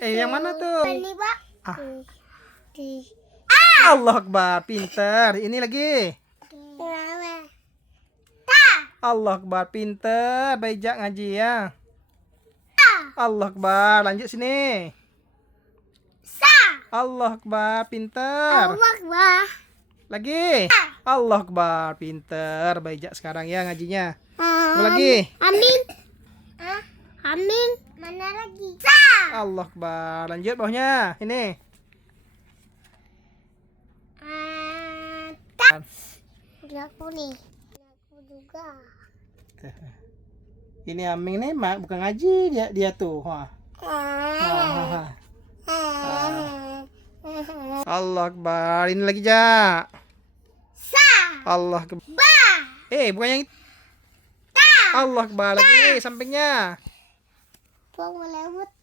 Yang mana tuh? Ini, Pak. Ah. Allah Akbar, pinter. Ini lagi. Allah Akbar, pinter. Baik ngaji ya. Allah Akbar, lanjut sini. Allah Akbar, pinter. Lagi. Allah Akbar, pinter. Baik sekarang ya ngajinya. Lagi. Amin. Amin. Mana lagi? Allah Akbar, lanjut bawahnya. Ini. Aku nih. Aku juga. Ini Aming nih bukan ngaji dia tuh. Wah. Allah Akbar, ini lagi Ja. Allah Akbar. Bukan yang itu. Allah Akbar lagi sampingnya. Mau lewat.